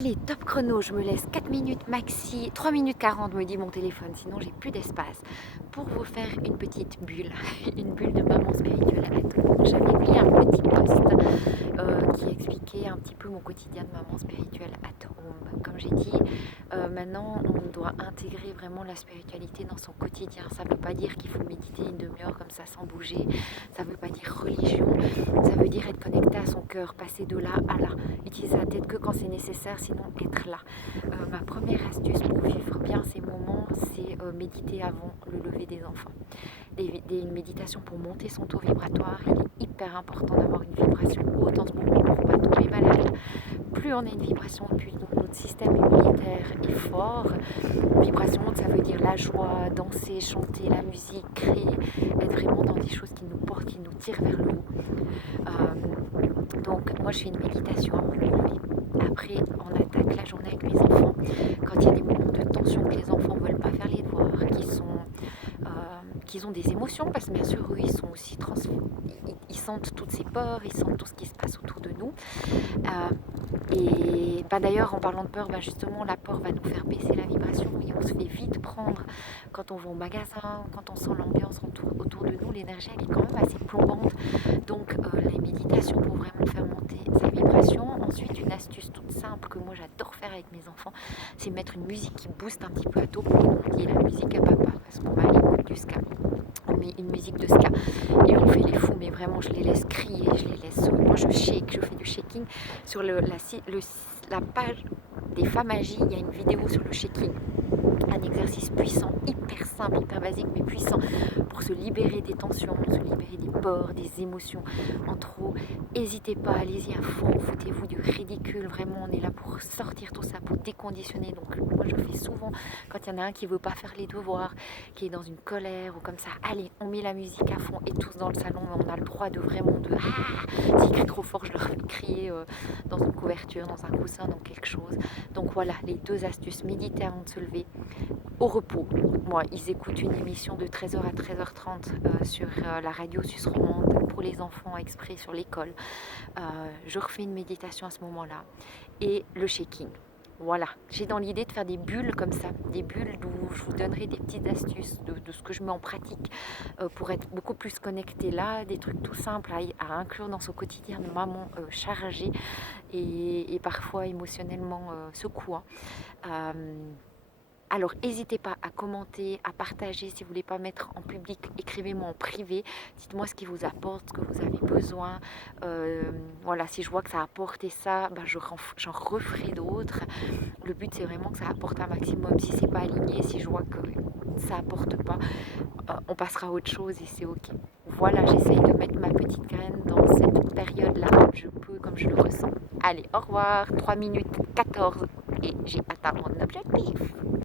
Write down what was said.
Allez, top chrono, je me laisse 4 minutes maxi, 3 minutes 40 me dit mon téléphone, sinon j'ai plus d'espace, pour vous faire une petite bulle, une bulle de maman spirituelle à tout. J'avais mis un petit post qui expliquait un petit peu mon quotidien de maman spirituelle at home. Comme j'ai dit, maintenant on doit intégrer vraiment la spiritualité dans son quotidien. Ça ne veut pas dire qu'il faut méditer une demi-heure comme ça sans bouger, ça ne veut pas dire religion, ça veut dire être connecté à son cœur, passer de là à là, utiliser sa tête que quand c'est nécessaire, sinon être là. Ma première astuce pour vivre bien ces moments, c'est méditer avant le lever des enfants. Une méditation pour monter son taux vibratoire. Il est hyper important d'avoir une vibration haute en ce moment pour ne pas tomber malade. Plus on a une vibration haute, plus notre système immunitaire est fort. Vibration haute, ça veut dire la joie, danser, chanter, la musique, créer, être vraiment dans des choses qui nous portent, qui nous tirent vers le haut. Donc moi je fais une méditation avant de me lever. Après, on attaque la journée avec mes enfants. Quand il y a des moments de tension, que les enfants ne veulent pas faire les devoirs, qu'ils ont des émotions, parce que bien sûr, eux, ils sont aussi ils sentent toutes ces peurs, ils sentent tout ce qui se passe autour de nous. Et d'ailleurs, en parlant de peur, justement, la peur va nous faire baisser la vibration et on se fait vite prendre quand on va au magasin, quand on sent l'ambiance autour de nous, l'énergie elle est quand même assez plombante. Donc les méditations pour vraiment faire monter sa vibration. Ensuite, une astuce toute simple que moi j'adore faire avec mes enfants, c'est mettre une musique qui booste un petit peu à taux. On dit la musique à papa parce qu'on va écouter du ska. On met une musique de ska et on fait les fous, mais vraiment je les laisse crier, je les laisse. Moi je shake, je fais du shaking sur la page des femmes agies. Il y a une vidéo sur le shaking, un exercice puissant, hyper simple, hyper basique mais puissant pour se libérer des tensions, se libérer des peurs, des émotions en trop. N'hésitez pas, allez-y à fond, foutez-vous du ridicule, vraiment on est là pour sortir tout ça, pour déconditionner. Donc moi je fais souvent quand il y en a un qui veut pas faire les devoirs, qui est dans une colère ou comme ça, allez on met la musique à fond et tous dans le salon, on a le droit de vraiment de s'ils crient trop fort je leur fais crier dans une couverture, dans un coussin, dans quelque chose. Donc voilà les deux astuces, méditer avant de se lever, au repos. Moi, ils écoutent une émission de 13h à 13h30 sur la radio suisse romande pour les enfants exprès sur l'école. Je refais une méditation à ce moment-là et le shaking. Voilà, j'ai dans l'idée de faire des bulles comme ça, des bulles où je vous donnerai des petites astuces de ce que je mets en pratique pour être beaucoup plus connecté là, des trucs tout simples à inclure dans son quotidien de maman chargée et parfois émotionnellement secouant. Alors n'hésitez pas à commenter, à partager. Si vous ne voulez pas mettre en public, écrivez-moi en privé. Dites-moi ce qui vous apporte, ce que vous avez besoin. Voilà, si je vois que ça a apporté ça, j'en referai d'autres. Le but c'est vraiment que ça apporte un maximum. Si c'est pas aligné, si je vois que ça apporte pas, on passera à autre chose et c'est ok. Voilà, j'essaye de mettre ma petite graine dans cette période-là comme je peux, comme je le ressens. Allez, au revoir, 3 minutes 14 et j'ai atteint mon objectif.